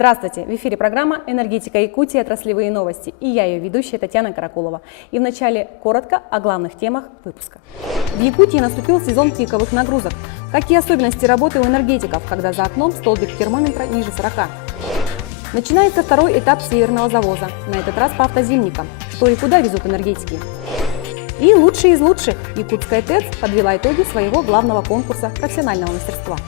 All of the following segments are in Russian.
Здравствуйте! В эфире программа «Энергетика Якутии. Отраслевые новости». И я ее ведущая Татьяна Каракулова. И вначале коротко о главных темах выпуска. В Якутии наступил сезон пиковых нагрузок. Какие особенности работы у энергетиков, когда за окном столбик термометра ниже 40? Начинается второй этап северного завоза. На этот раз по автозимникам. Что и куда везут энергетики? И лучшие из лучших. Якутская ТЭЦ подвела итоги своего главного конкурса профессионального мастерства.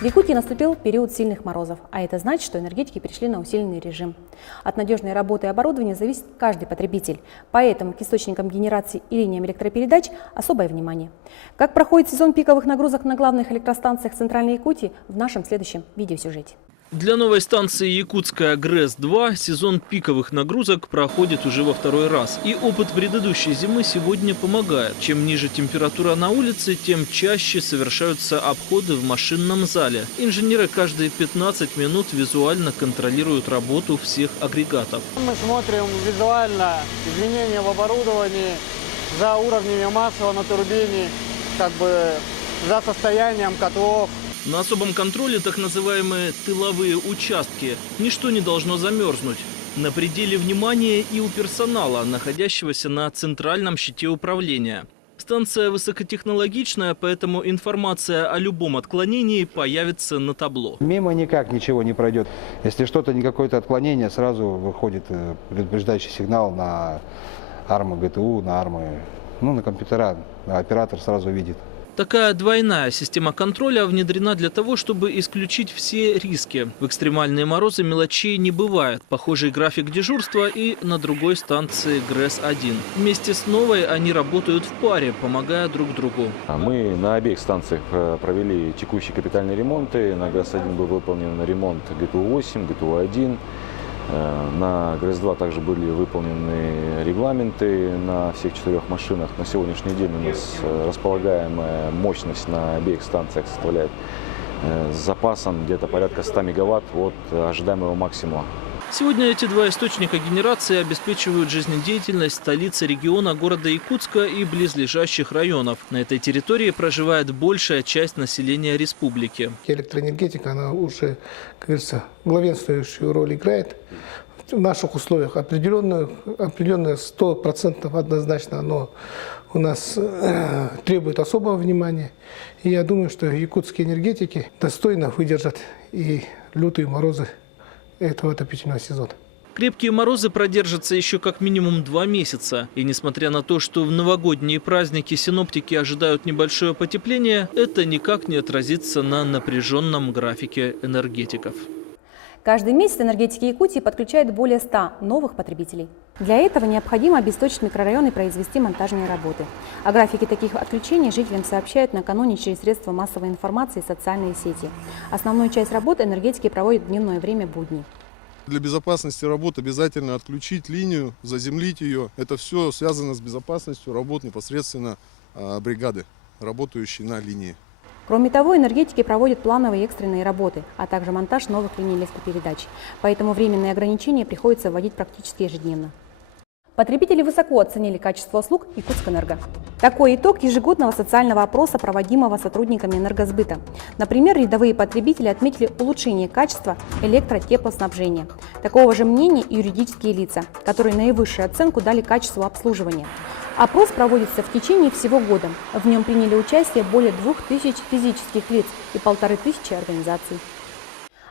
В Якутии наступил период сильных морозов, а это значит, что энергетики перешли на усиленный режим. От надежной работы оборудования зависит каждый потребитель, поэтому к источникам генерации и линиям электропередач особое внимание. Как проходит сезон пиковых нагрузок на главных электростанциях Центральной Якутии в нашем следующем видеосюжете. Для новой станции Якутская ГРЭС-2 сезон пиковых нагрузок проходит уже во второй раз. И опыт предыдущей зимы сегодня помогает. Чем ниже температура на улице, тем чаще совершаются обходы в машинном зале. Инженеры каждые 15 минут визуально контролируют работу всех агрегатов. Мы смотрим визуально изменения в оборудовании, за уровнями масла на турбине, за состоянием котлов. На особом контроле так называемые тыловые участки. Ничто не должно замерзнуть. На пределе внимания и у персонала, находящегося на центральном щите управления. Станция высокотехнологичная, поэтому информация о любом отклонении появится на табло. Мимо никак ничего не пройдет. Если что-то, какое-то отклонение, сразу выходит предупреждающий сигнал на армы ГТУ, на армы, на компьютера. Оператор сразу видит. Такая двойная система контроля внедрена для того, чтобы исключить все риски. В экстремальные морозы мелочей не бывает. Похожий график дежурства и на другой станции ГРЭС-1. Вместе с новой они работают в паре, помогая друг другу. Мы на обеих станциях провели текущие капитальные ремонты. На ГРЭС-1 был выполнен ремонт ГТУ-8, ГТУ-1. На ГРЭС-2 также были выполнены регламенты на всех 4 машинах. На сегодняшний день у нас располагаемая мощность на обеих станциях составляет с запасом где-то порядка 100 мегаватт от ожидаемого максимума. Сегодня эти два источника генерации обеспечивают жизнедеятельность столицы региона города Якутска и близлежащих районов. На этой территории проживает большая часть населения республики. Электроэнергетика, она уже, как говорится, главенствующую роль играет. В наших условиях определенное 100% однозначно оно у нас требует особого внимания. И я думаю, что якутские энергетики достойно выдержат и лютые морозы этого отопительного сезона. Крепкие морозы продержатся еще как минимум 2 месяца. И несмотря на то, что в новогодние праздники синоптики ожидают небольшое потепление, это никак не отразится на напряженном графике энергетиков. Каждый месяц энергетики Якутии подключают более 100 новых потребителей. Для этого необходимо обесточить микрорайон и произвести монтажные работы. О графике таких отключений жителям сообщают накануне через средства массовой информации и социальные сети. Основную часть работы энергетики проводят в дневное время будней. Для безопасности работ обязательно отключить линию, заземлить ее. Это все связано с безопасностью работ непосредственно бригады, работающей на линии. Кроме того, энергетики проводят плановые и экстренные работы, а также монтаж новых линий электропередач. Поэтому временные ограничения приходится вводить практически ежедневно. Потребители высоко оценили качество услуг Якутскэнерго. Такой итог ежегодного социального опроса, проводимого сотрудниками энергосбыта. Например, рядовые потребители отметили улучшение качества электротеплоснабжения. Такого же мнения и юридические лица, которые наивысшую оценку дали качеству обслуживания. Опрос проводится в течение всего года. В нем приняли участие более 2000 физических лиц и 1500 организаций.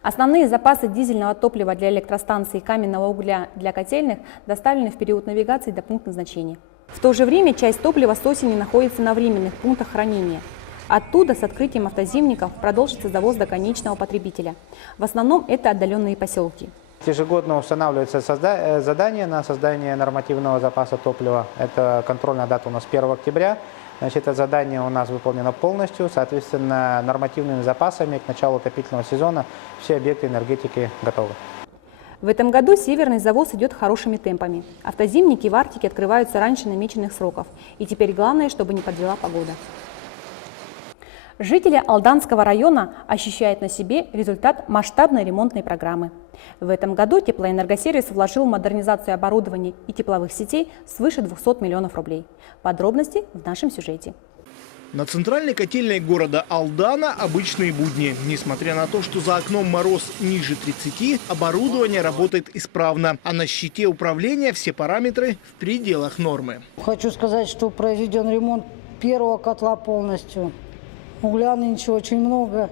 Основные запасы дизельного топлива для электростанций и каменного угля для котельных доставлены в период навигации до пункта назначения. В то же время часть топлива с осени находится на временных пунктах хранения. Оттуда с открытием автозимников продолжится завоз до конечного потребителя. В основном это отдаленные поселки. Ежегодно устанавливается задание на создание нормативного запаса топлива. Это контрольная дата у нас 1 октября. Это задание у нас выполнено полностью. Соответственно, нормативными запасами к началу отопительного сезона все объекты энергетики готовы. В этом году северный завоз идет хорошими темпами. Автозимники в Арктике открываются раньше намеченных сроков. И теперь главное, чтобы не подвела погода. Жители Алданского района ощущают на себе результат масштабной ремонтной программы. В этом году Теплоэнергосервис вложил в модернизацию оборудования и тепловых сетей свыше 200 миллионов рублей. Подробности в нашем сюжете. На центральной котельной города Алдана обычные будни. Несмотря на то, что за окном мороз ниже 30, оборудование работает исправно. А на щите управления все параметры в пределах нормы. Хочу сказать, что произведен ремонт первого котла полностью. Угля нынче очень много.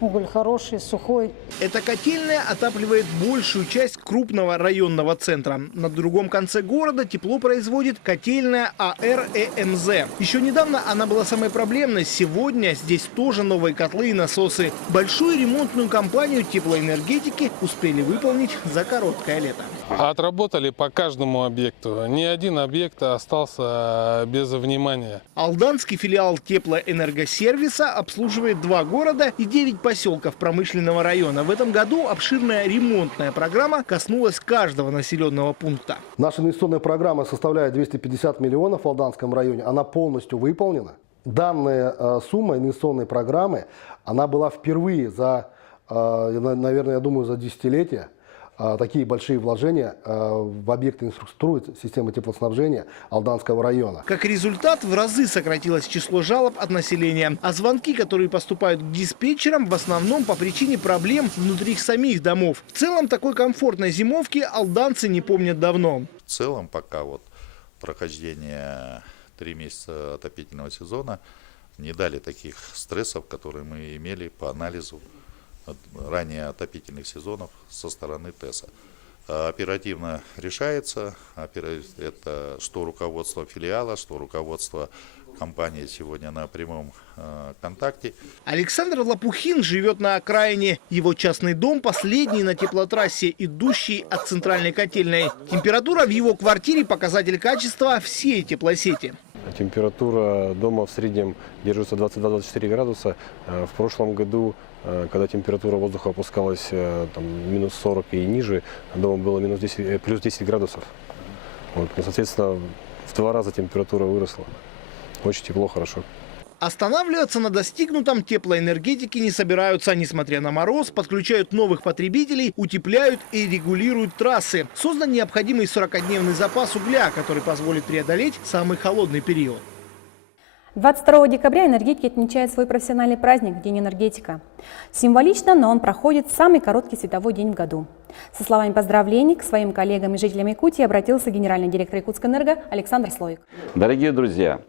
Уголь хороший, сухой. Эта котельная отапливает большую часть крупного районного центра. На другом конце города тепло производит котельная АРЭМЗ. Еще недавно она была самой проблемной. Сегодня здесь тоже новые котлы и насосы. Большую ремонтную кампанию теплоэнергетики успели выполнить за короткое лето. Отработали по каждому объекту. Ни один объект остался без внимания. Алданский филиал теплоэнергосервиса обслуживает 2 города и 9 поселков промышленного района. В этом году обширная ремонтная программа коснулась каждого населенного пункта. Наша инвестиционная программа составляет 250 миллионов в Алданском районе. Она полностью выполнена. Данная сумма инвестиционной программы, она была впервые за, наверное, я думаю, за десятилетия. Такие большие вложения в объекты инфраструктуры системы теплоснабжения Алданского района. Как результат, в разы сократилось число жалоб от населения. А звонки, которые поступают к диспетчерам, в основном по причине проблем внутри самих домов. В целом, такой комфортной зимовки алданцы не помнят давно. В целом, пока вот прохождение 3 месяца отопительного сезона не дали таких стрессов, которые мы имели по анализу ранее отопительных сезонов со стороны ТЭСа. Оперативно решается, это что руководство филиала, что руководство компании сегодня на прямом контакте. Александр Лопухин живет на окраине. Его частный дом последний на теплотрассе, идущий от центральной котельной. Температура в его квартире – показатель качества всей теплосети. Температура дома в среднем держится 22-24 градуса. В прошлом году, когда температура воздуха опускалась там, минус 40 и ниже, дома было плюс 10 градусов. Вот, соответственно, в 2 раза температура выросла. Очень тепло, хорошо. Останавливаться на достигнутом теплоэнергетики не собираются. Несмотря на мороз, подключают новых потребителей, утепляют и регулируют трассы. Создан необходимый 40-дневный запас угля, который позволит преодолеть самый холодный период. 22 декабря энергетики отмечают свой профессиональный праздник – День энергетика. Символично, но он проходит в самый короткий световой день в году. Со словами поздравлений к своим коллегам и жителям Якутии обратился генеральный директор Якутскэнерго Александр Слоик. Дорогие друзья,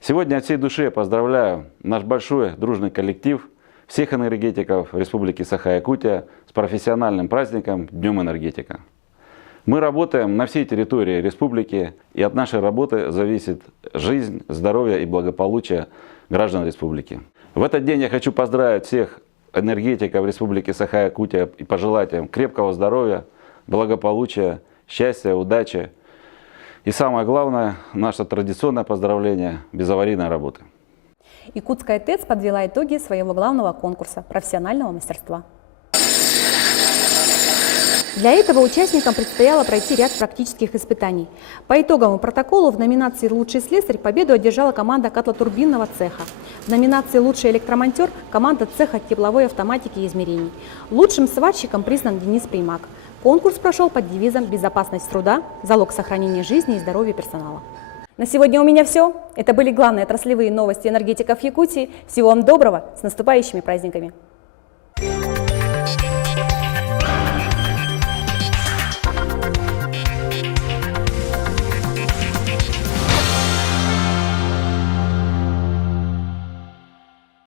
сегодня от всей души я поздравляю наш большой дружный коллектив всех энергетиков Республики Саха-Якутия с профессиональным праздником Днем энергетика. Мы работаем на всей территории республики, и от нашей работы зависит жизнь, здоровье и благополучие граждан республики. В этот день я хочу поздравить всех энергетиков Республики Саха-Якутия и пожелать им крепкого здоровья, благополучия, счастья, удачи. И самое главное, наше традиционное поздравление – безаварийной работы. Якутская ТЭЦ подвела итоги своего главного конкурса профессионального мастерства. Для этого участникам предстояло пройти ряд практических испытаний. По итоговому протоколу в номинации «Лучший слесарь» победу одержала команда котлотурбинного цеха. В номинации «Лучший электромонтер» – команда цеха тепловой автоматики и измерений. Лучшим сварщиком признан Денис Примак. Конкурс прошел под девизом «Безопасность труда – залог сохранения жизни и здоровья персонала». На сегодня у меня все. Это были главные отраслевые новости энергетиков Якутии. Всего вам доброго, с наступающими праздниками!